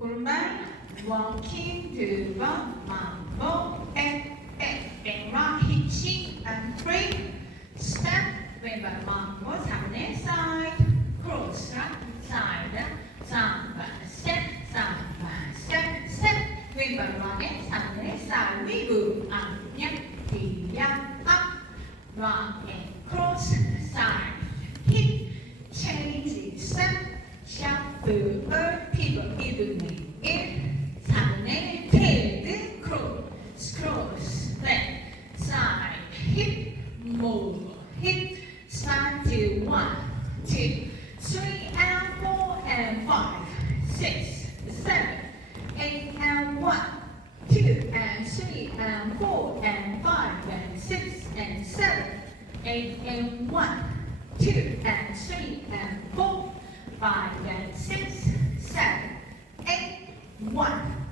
오른발 walking 2번 mambo and rock hitching and free step 왼발 mambo 3번 side cross right side samba step 왼발 rock 3번 side 위브 앞면 뒤양 up rock and cross side hip change step shuffle pivot evenly 3번 tailed cross left side hip move hip start to 1 2 3 and 4 and 5 6 7 8 and 1 2 and 3 and 4 and 5 and 6 and 7 8 and 1 2 and 3 and 4 5 and 6 7 8 1